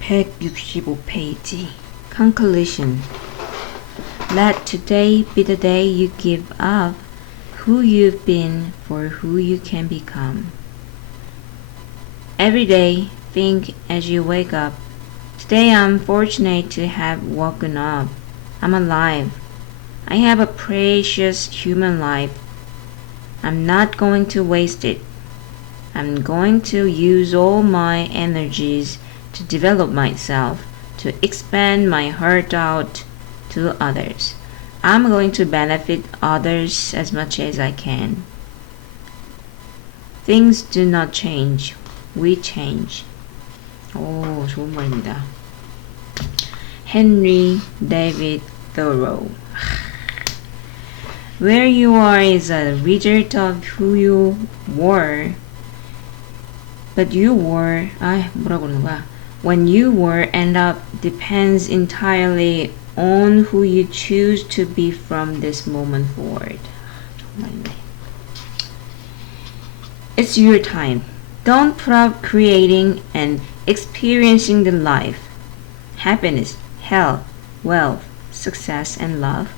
165페이지 Conclusion. Let today be the day you give up who you've been for who you can become. Every day, think as you wake up. Today I'm fortunate to have woken up. I'm alive. I have a precious human life. I'm not going to waste it. I'm going to use all my energies to develop myself, to expand my heart out to others. I'm going to benefit others as much as I can. Things do not change. We change. 오, 좋은 말입니다. Henry David Thoreau. Where you are is a result of who you were. But you were, 뭐라고 그러는 거야? When you were end up depends entirely on who you choose to be from this moment forward. 정말이네. It's your time. Don't put off creating and experiencing the life, happiness, health, wealth, success, and love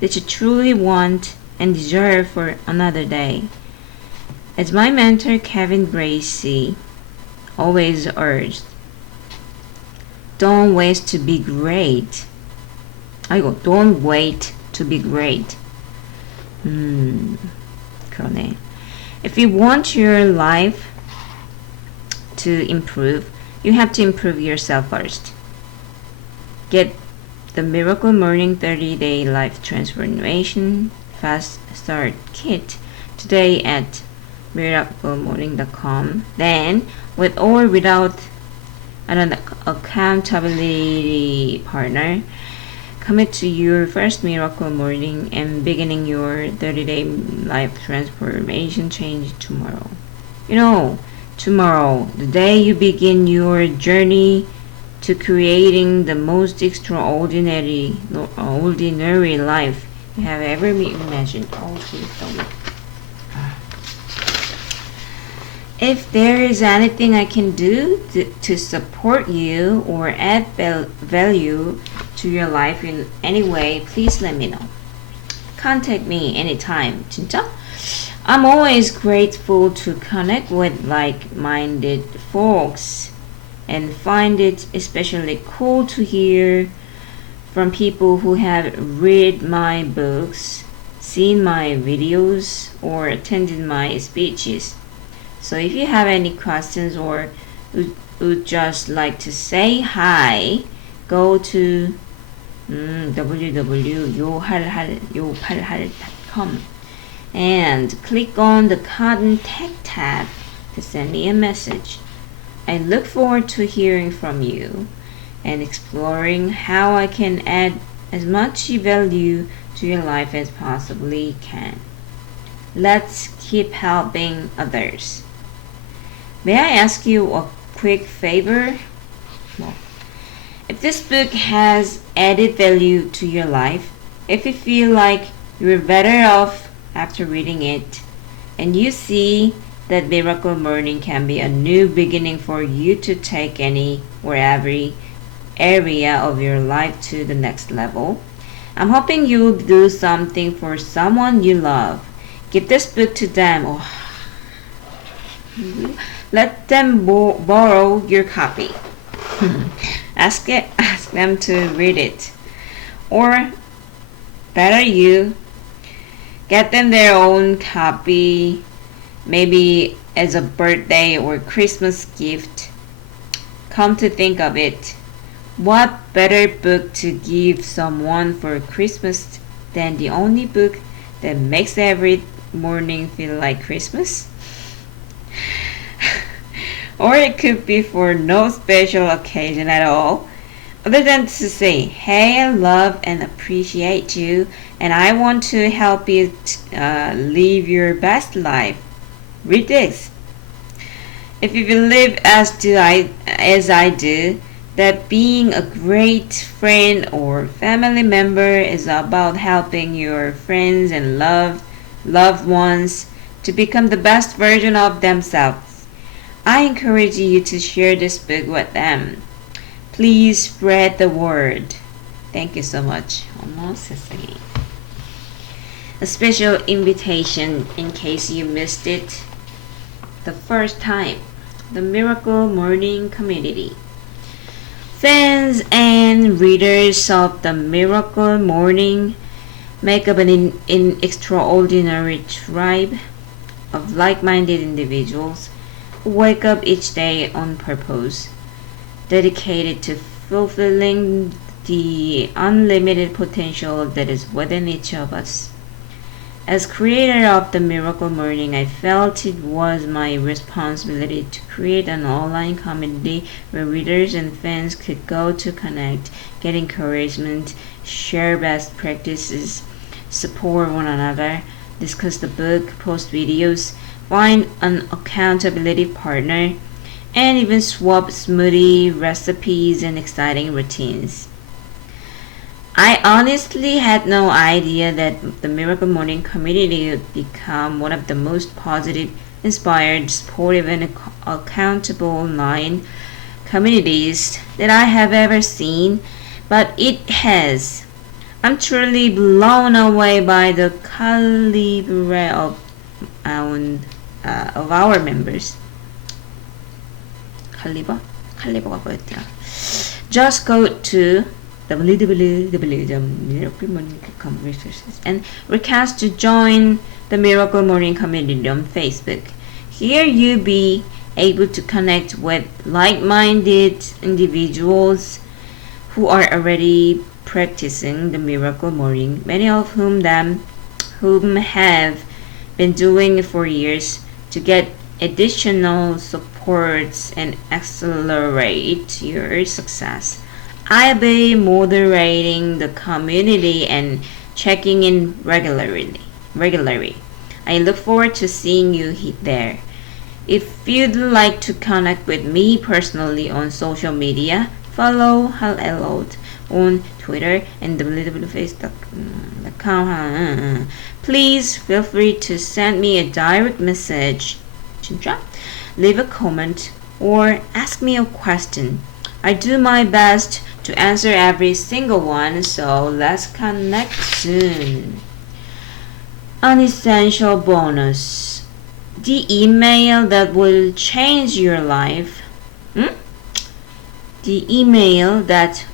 that you truly want and deserve for another day. As my mentor Kevin Gracie always urged, don't wait to be great. Don't wait to be great. 그러네. If you want your life to improve, you have to improve yourself first. Get the Miracle Morning 30-Day Life Transformation Fast Start Kit today at miraclemoning.com. Then, with or without an accountability partner, commit to your first miracle morning and beginning your 30-day life transformation change tomorrow. Tomorrow, the day you begin your journey to creating the most extraordinary life you have ever imagined. If there is anything I can do to support you or add value to your life in any way, please let me know. Contact me anytime. 진짜? I'm always grateful to connect with like-minded folks and find it especially cool to hear from people who have read my books, seen my videos, or attended my speeches. So if you have any questions or would just like to say hi, go to www.yo88.com and click on the contact tab to send me a message. I look forward to hearing from you and exploring how I can add as much value to your life as possibly can. Let's keep helping others. May I ask you a quick favor? If this book has added value to your life, if you feel like you're better off after reading it, and you see that Miracle Morning can be a new beginning for you to take any or every area of your life to the next level, I'm hoping you'll do something for someone you love. Give this book to them. Let them borrow your copy. Ask them to read it. Or, better you, get them their own copy, maybe as a birthday or Christmas gift. Come to think of it, what better book to give someone for Christmas than the only book that makes every morning feel like Christmas? Or it could be for no special occasion at all, other than to say, hey, I love and appreciate you, and I want to help you live your best life. Read this. If you believe as I do, that being a great friend or family member is about helping your friends and loved ones to become the best version of themselves, I encourage you to share this book with them. Please spread the word. Thank you so much. 어머 세상에. A special invitation in case you missed it the first time. The Miracle Morning Community. Fans and readers of the Miracle Morning make up an extraordinary tribe of like-minded individuals who wake up each day on purpose, dedicated to fulfilling the unlimited potential that is within each of us. As creator of the Miracle Morning, I felt it was my responsibility to create an online community where readers and fans could go to connect, get encouragement, share best practices, support one another, discuss the book, post videos, find an accountability partner, and even swap smoothie recipes and exciting routines. I honestly had no idea that the Miracle Morning community would become one of the most positive, inspired, supportive, and accountable online communities that I have ever seen, but it has. I'm truly blown away by the caliber of our members. 칼리버가 뭐였더라? Just go to www.miraclemorning.com resources and request to join the Miracle Morning community on Facebook. Here you'll be able to connect with like-minded individuals who are already practicing the Miracle Morning, many of whom have been doing it for years, to get additional supports and accelerate your success. I'll be moderating the community and checking in regularly. I look forward to seeing you there. If you'd like to connect with me personally on social media, follow Hello on Twitter and www.facebook.com. Please feel free to send me a direct message, leave a comment, or ask me a question. I do my best to answer every single one, so let's connect soon. An essential bonus. The email that will change your life. The email that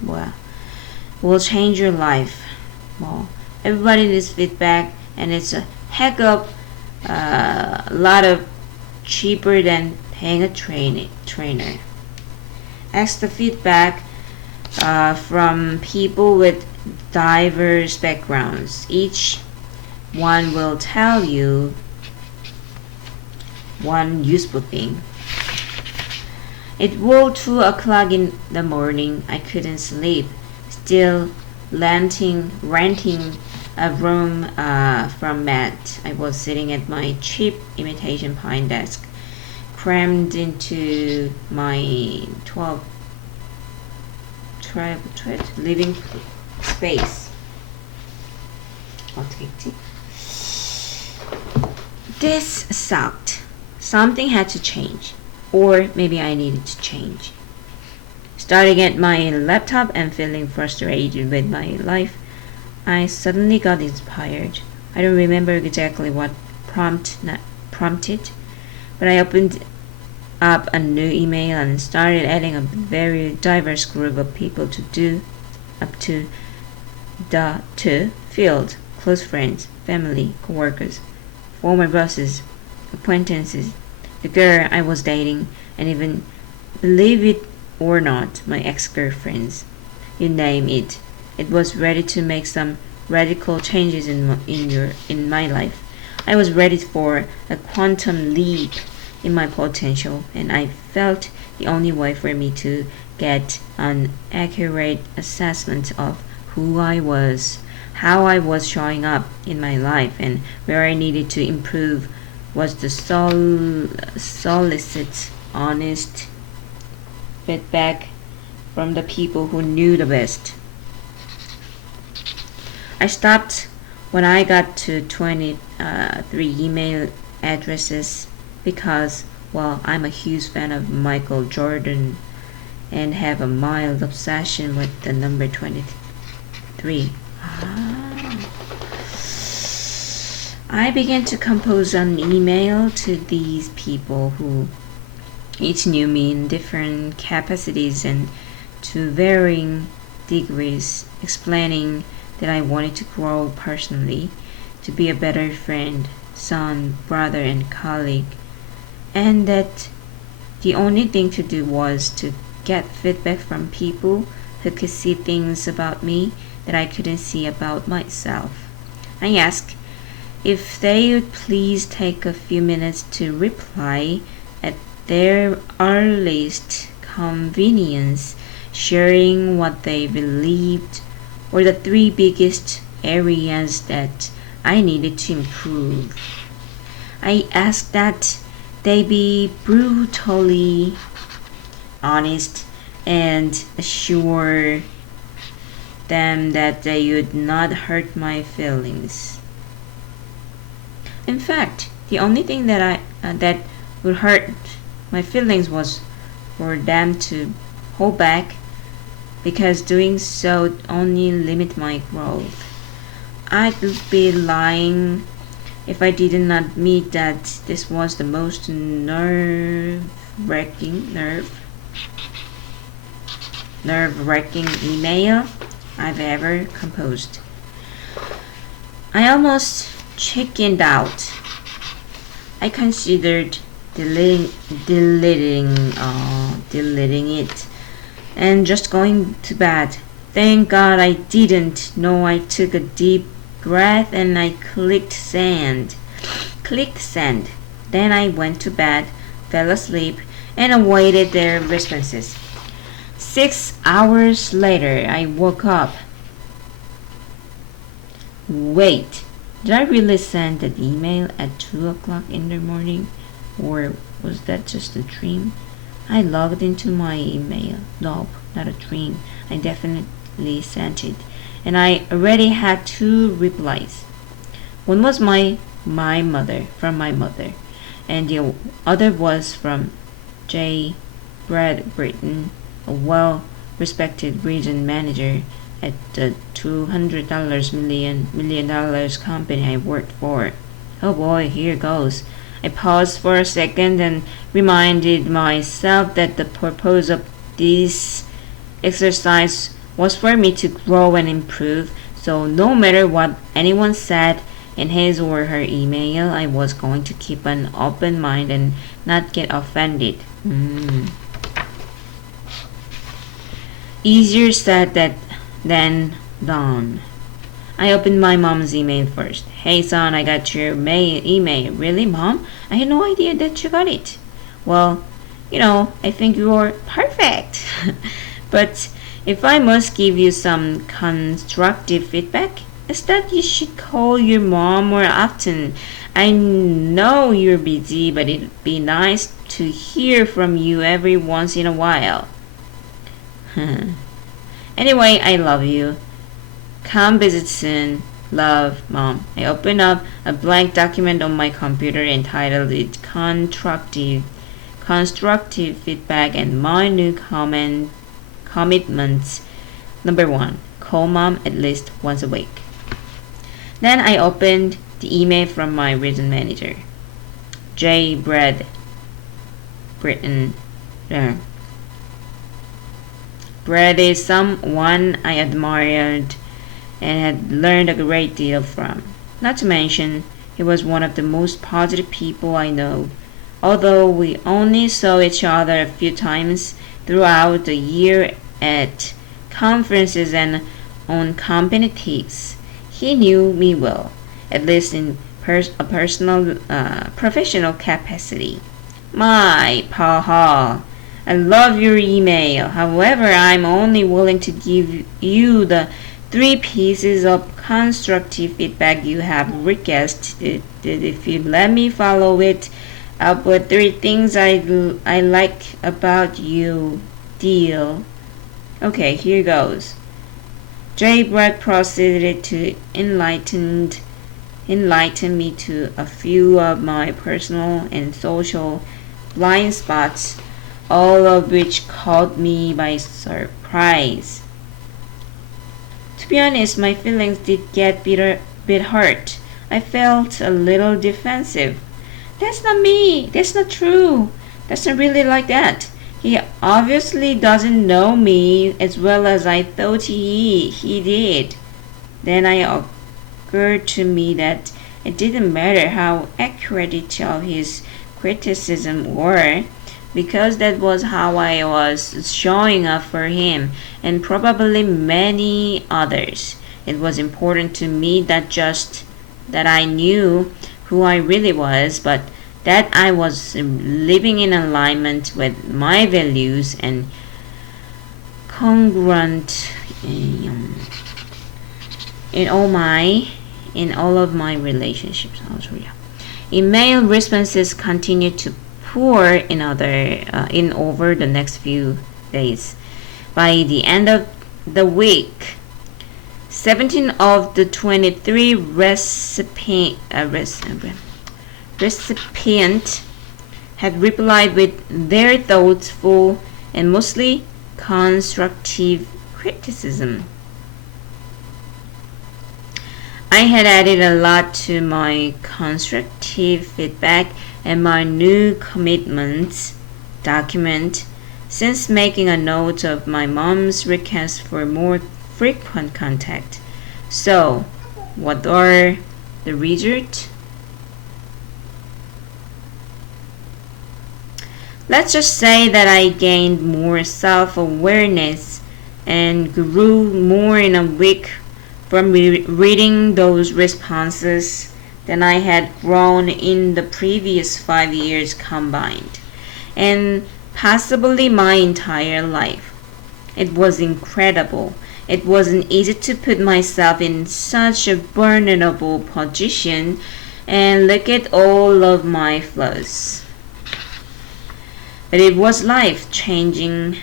will change your life. Everybody needs feedback, and it's a heck of a lot of cheaper than paying a trainer. Ask the feedback from people with diverse backgrounds. Each one will tell you one useful thing. It was 2 o'clock in the morning. I couldn't sleep, still renting a room from Matt. I was sitting at my cheap imitation pine desk, crammed into my 12 living space. 어떻게 했지? This sucked. Something had to change, or maybe I needed to change. Starting at my laptop and feeling frustrated with my life, I suddenly got inspired. I don't remember exactly what prompted, but I opened up a new email and started adding a very diverse group of people to the field: close friends, family, co-workers, former bosses, acquaintances, the girl I was dating, and even, believe it or not, my ex-girlfriends. You name it. It was ready to make some radical changes in my life. I was ready for a quantum leap in my potential, and I felt the only way for me to get an accurate assessment of who I was, how I was showing up in my life, and where I needed to improve was to solicit honest feedback from the people who knew the best. I stopped when I got to 23 email addresses because, well, I'm a huge fan of Michael Jordan, and have a mild obsession with the number 23. I began to compose an email to these people who each knew me in different capacities and to varying degrees, explaining that I wanted to grow personally, to be a better friend, son, brother, and colleague, and that the only thing to do was to get feedback from people who could see things about me that I couldn't see about myself. I asked if they would please take a few minutes to reply at their earliest convenience, sharing what they believed were the 3 biggest areas that I needed to improve. I asked that they be brutally honest and assure them that they would not hurt my feelings. In fact, the only thing that would hurt my feelings was for them to hold back, because doing so would only limit my growth. I'd be lying if I did not admit that this was the most nerve-wracking email I've ever composed. I almost chickened out. I considered deleting it and just going to bed. Thank God I didn't. No, I took a deep breath and I clicked send. Then I went to bed, fell asleep, and awaited their responses. 6 hours later, I woke up. Wait, did I really send that email at 2 o'clock in the morning? Or was that just a dream? I logged into my email. Nope, not a dream. I definitely sent it. And I already had 2 replies. One was from my mother, and the other was from J. Brad Britton, a well-respected region manager at the $200 million company I worked for. Oh boy, here goes. I paused for a second and reminded myself that the purpose of this exercise was for me to grow and improve, so no matter what anyone said in his or her email, I was going to keep an open mind and not get offended. Easier said than done. I opened my mom's email first. Hey son, I got your email. Really, Mom? I had no idea that you got it. Well, I think you're perfect. But if I must give you some constructive feedback, it's that you should call your mom more often. I know you're busy, but it'd be nice to hear from you every once in a while. Anyway, I love you. Come visit soon. Love, Mom. I opened up a blank document on my computer and titled it Constructive Feedback and My New Commitments. Number 1. Call Mom at least once a week. Then I opened the email from my region manager, J. Brad Britton. Brad is someone I admired and had learned a great deal from. Not to mention, he was one of the most positive people I know. Although we only saw each other a few times throughout the year at conferences and on company trips, he knew me well, at least in a professional capacity. My pal, I love your email. However, I'm only willing to give you the 3 pieces of constructive feedback you have requested. If you let me follow it up with 3 things I like about you. Deal? Okay, here goes. J. Brad proceeded to enlighten me to a few of my personal and social blind spots all of which caught me by surprise. To be honest, my feelings did get bit hurt. I felt a little defensive. That's not me. That's not true. That's not really like that. He obviously doesn't know me as well as I thought he did. Then it occurred to me that it didn't matter how accurate each of his criticisms were, because that was how I was showing up for him and probably many others. It was important to me not just that I knew who I really was, but that I was living in alignment with my values and congruent in all of my relationships. Email responses continued to pour in over the next few days. By the end of the week, 17 of the 23 recipient had replied with their thoughtful and mostly constructive criticism. I had added a lot to my constructive feedback and my new commitments document since making a note of my mom's request for more frequent contact. So, what are the results? Let's just say that I gained more self-awareness and grew more in a week from reading those responses than I had grown in the previous 5 years combined, and possibly my entire life. It was incredible. It wasn't easy to put myself in such a vulnerable position and look at all of my flaws. But it was life-changing.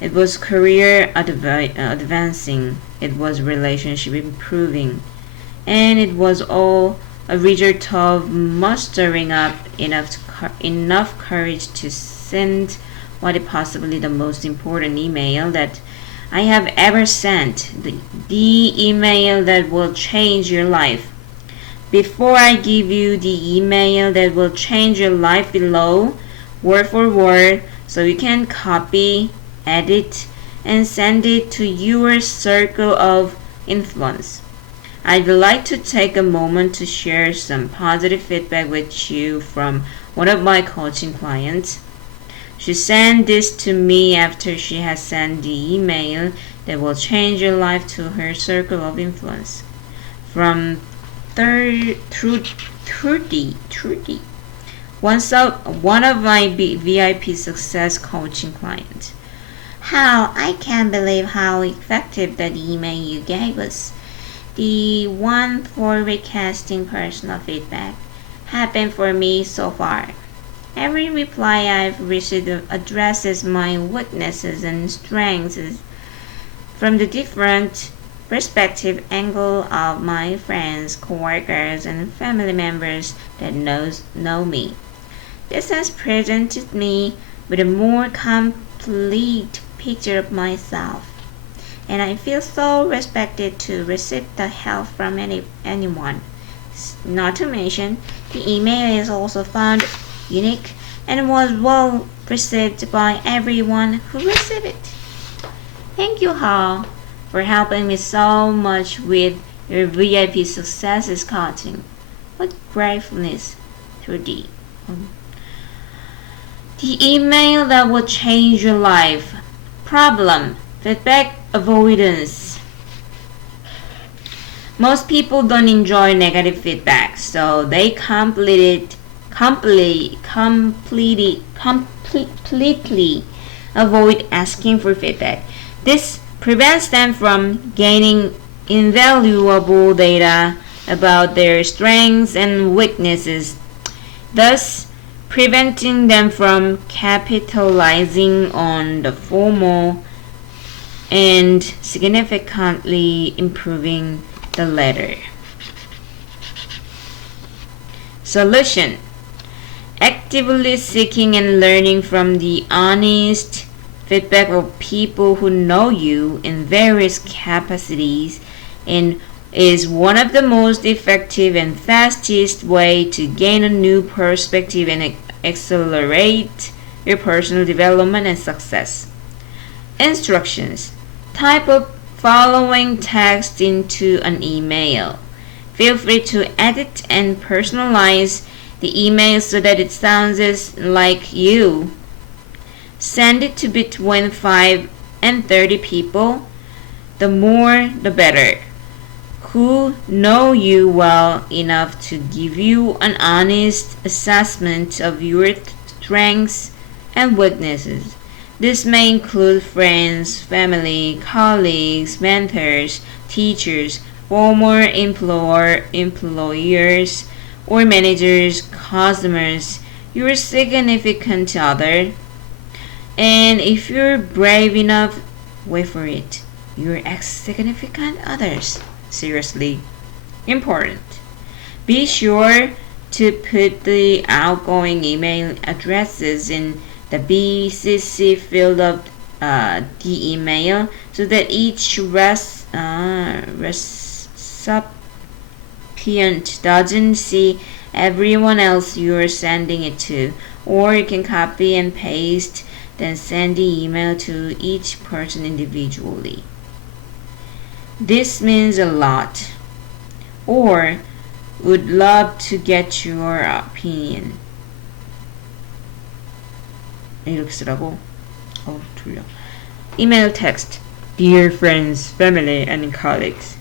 It was career advancing. It was relationship improving. And it was all a result of mustering up enough courage to send what is possibly the most important email that I have ever sent. The email that will change your life. Before I give you the email that will change your life below, word for word, so you can copy, edit, and send it to your circle of influence, I'd like to take a moment to share some positive feedback with you from one of my coaching clients. She sent this to me after she has sent the email that will change your life to her circle of influence. From Trudy, one of my VIP success coaching clients. How I can't believe how effective that email you gave us. The one for recasting personal feedback happened for me so far. Every reply I've received addresses my weaknesses and strengths from the different perspective angle of my friends, coworkers, and family members that know me. This has presented me with a more complete picture of myself, and I feel so respected to receive the help from anyone. Not to mention, the email is also found unique and was well received by everyone who received it. Thank you, Hal, for helping me so much with your VIP successes coaching. What gratefulness to thee. The email that will change your life. Problem: feedback avoidance. Most people don't enjoy negative feedback, so they completely avoid asking for feedback. This prevents them from gaining invaluable data about their strengths and weaknesses, thus preventing them from capitalizing on the former and significantly improving the latter. Solution: Actively seeking and learning from the honest feedback of people who know you in various capacities and is one of the most effective and fastest way to gain a new perspective and accelerate your personal development and success. Instructions. Type of following text into an email. Feel free to edit and personalize the email so that it sounds like you. Send it to between 5 and 30 people. The more, the better. Who know you well enough to give you an honest assessment of your strengths and weaknesses. This may include friends, family, colleagues, mentors, teachers, former employers, or managers, customers, your significant other. And if you're brave enough, wait for it, your ex-significant others. Seriously important. Be sure to put the outgoing email addresses in the BCC field of the email so that each recipient doesn't see everyone else you're sending it to. Or you can copy and paste, then send the email to each person individually. This means a lot. Or would love to get your opinion. 이렇게 쓰라고? 졸려. Email text. Dear friends, family, and colleagues.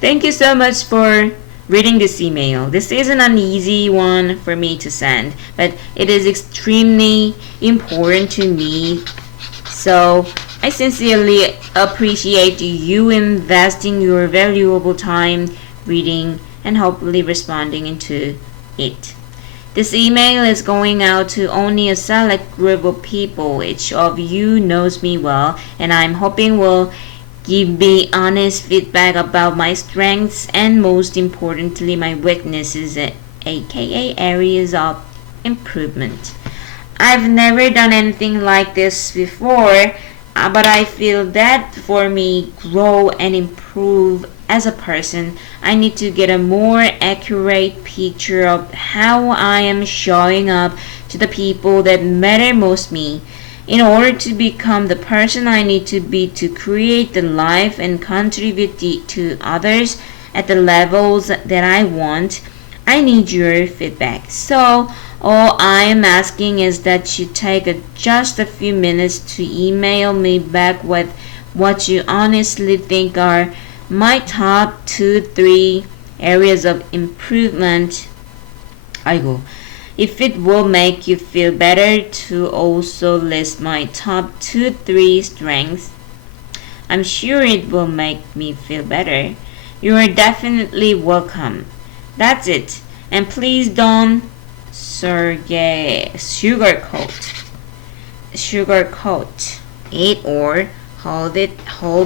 Thank you so much for reading this email. This isn't an easy one for me to send, but it is extremely important to me. So I sincerely appreciate you investing your valuable time reading and hopefully responding into it. This email is going out to only a select group of people. Each of you knows me well, and I'm hoping will give me honest feedback about my strengths and most importantly my weaknesses, aka areas of improvement. I've never done anything like this before, but I feel that for me grow and improve as a person, I need to get a more accurate picture of how I am showing up to the people that matter most me. In order to become the person I need to be to create the life and contribute to others at the levels that I want, I need your feedback. So all I am asking is that you take just a few minutes to email me back with what you honestly think are my top 2-3 areas of improvement. If it will make you feel better to also list my top 2-3 strengths, I'm sure it will make me feel better. You are definitely welcome. That's it. And please don't sugarcoat it or hold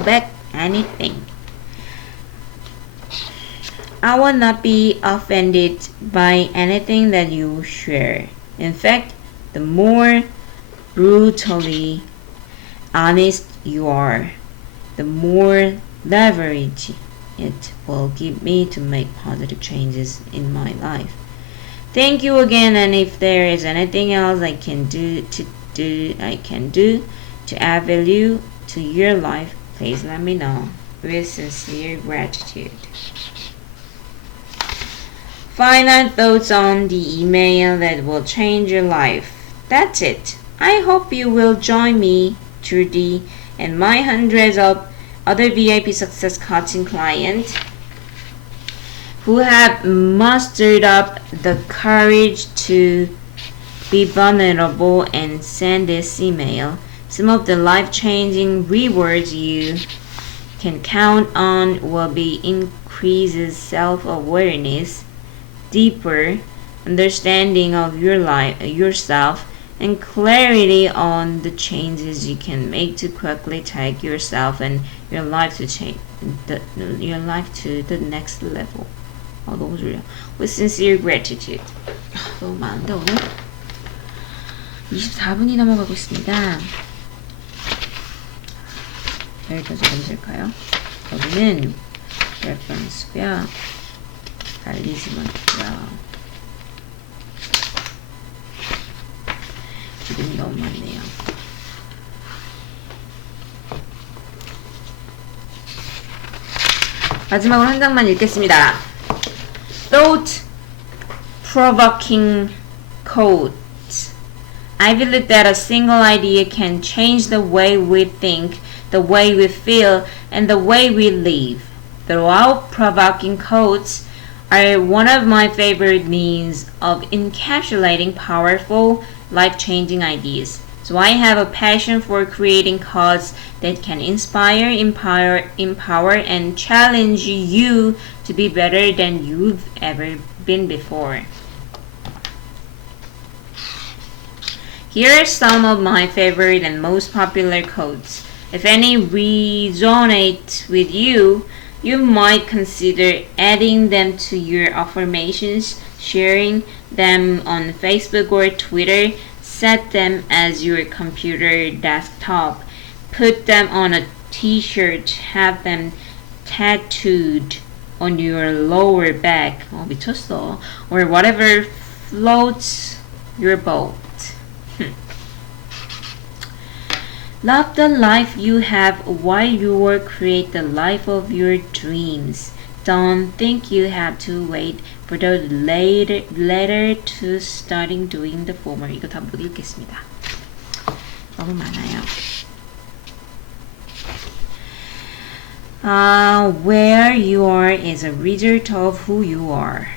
back anything. I will not be offended by anything that you share. In fact, the more brutally honest you are, the more leverage it will give me to make positive changes in my life. Thank you again, and if there is anything else I can do to add value to your life, please let me know. With sincere gratitude. Final thoughts on the email that will change your life. That's it. I hope you will join me, Trudy, and my hundreds of other VIP success coaching clients who have mustered up the courage to be vulnerable and send this email. Some of the life-changing rewards you can count on will be increased self-awareness, deeper understanding of yourself, and clarity on the changes you can make to quickly take yourself and your life to the next level. 너무 졸려. With sincere gratitude. 너무 많은데 오늘? 24분이 넘어가고 있습니다. 여기까지 하면 될까요? 여기는 reference고요. 달리지만 있고요. 기분이 너무 많네요. 마지막으로 한 장만 읽겠습니다. Thought-provoking quotes. I believe that a single idea can change the way we think, the way we feel, and the way we live. Thought-provoking quotes are one of my favorite means of encapsulating powerful, life-changing ideas. So I have a passion for creating quotes that can inspire, empower, and challenge you to be better than you've ever been before. Here are some of my favorite and most popular quotes. If any resonate with you, you might consider adding them to your affirmations, sharing them on Facebook or Twitter, set them as your computer desktop, put them on a t-shirt, have them tattooed on your lower back, 미쳤어, or whatever floats your boat. Love the life you have while you create the life of your dreams. Don't think you have to wait for the later to starting doing the former. 이거 다 못 읽겠습니다. 너무 많아요. Where you are is a result of who you were.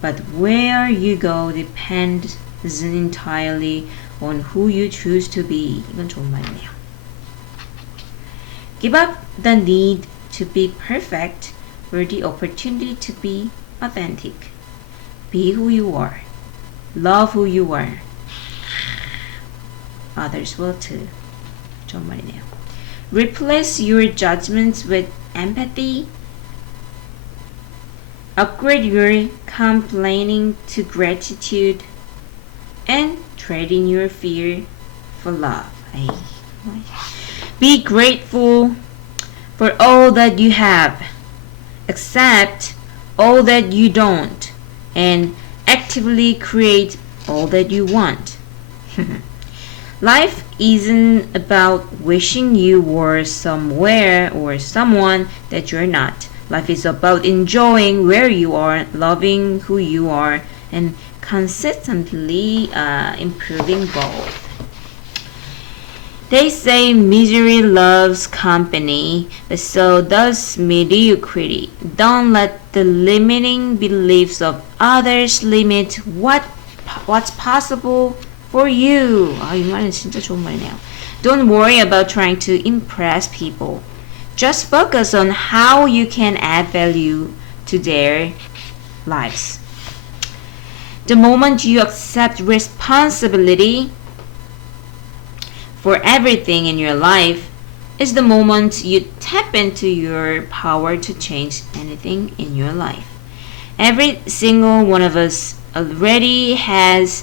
But where you go depends entirely on who you choose to be. 이건 좋은 말이네요. Give up the need to be perfect for the opportunity to be authentic. Be who you are. Love who you are. Others will too. 좋은 말이네요. Replace your judgments with empathy. Upgrade your complaining to gratitude. And trade in your fear for love. Be grateful for all that you have. Accept all that you don't. And actively create all that you want. Life isn't about wishing you were somewhere or someone that you're not. Life is about enjoying where you are, loving who you are, and consistently improving both. They say misery loves company, but so does mediocrity. Don't let the limiting beliefs of others limit what's possible for you. 이 말은 진짜 좋은 말이네요. Don't worry about trying to impress people. Just focus on how you can add value to their lives. The moment you accept responsibility for everything in your life is the moment you tap into your power to change anything in your life. Every single one of us already has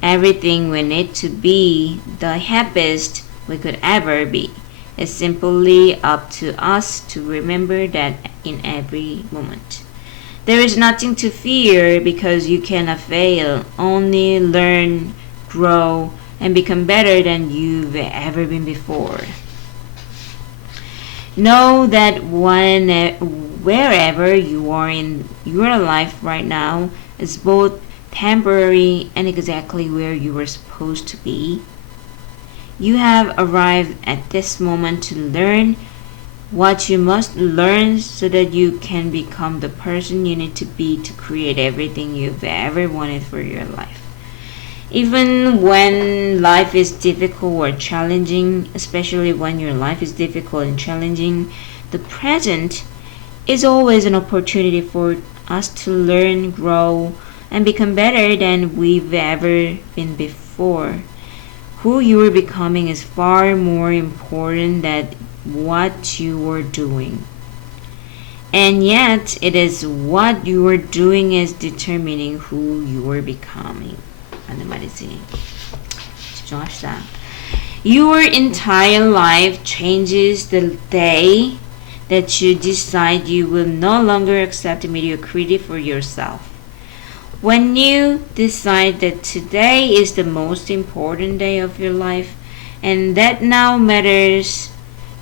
everything we need to be the happiest we could ever be. It's simply up to us to remember that in every moment. There is nothing to fear because you cannot fail. Only learn, grow, and become better than you've ever been before. Know that wherever you are in your life right now is both temporary and exactly where you were supposed to be. You have arrived at this moment to learn what you must learn so that you can become the person you need to be to create everything you've ever wanted for your life. Even when life is difficult or challenging, especially when your life is difficult and challenging, the present is always an opportunity for us to learn, grow, and become better than we've ever been before. Who you are becoming is far more important than what you are doing. And yet, it is what you are doing is determining who you are becoming. 하는 말이지. 집중합시다. Your entire life changes the day that you decide you will no longer accept mediocrity for yourself. When you decide that today is the most important day of your life and that now matters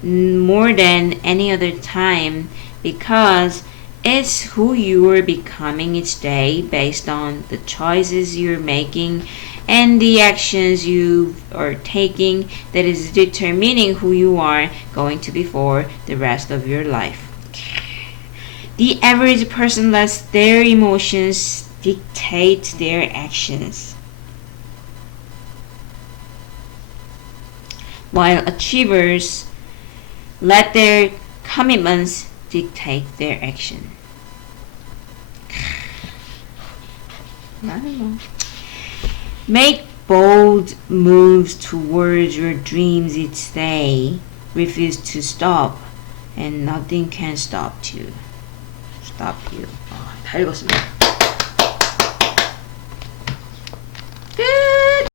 more than any other time because it's who you are becoming each day based on the choices you're making and the actions you are taking that is determining who you are going to be for the rest of your life. The average person lets their emotions dictate their actions, while achievers let their commitments dictate their action. Make bold moves towards your dreams each day. Refuse to stop, and nothing can stop you. 다 읽었습니다.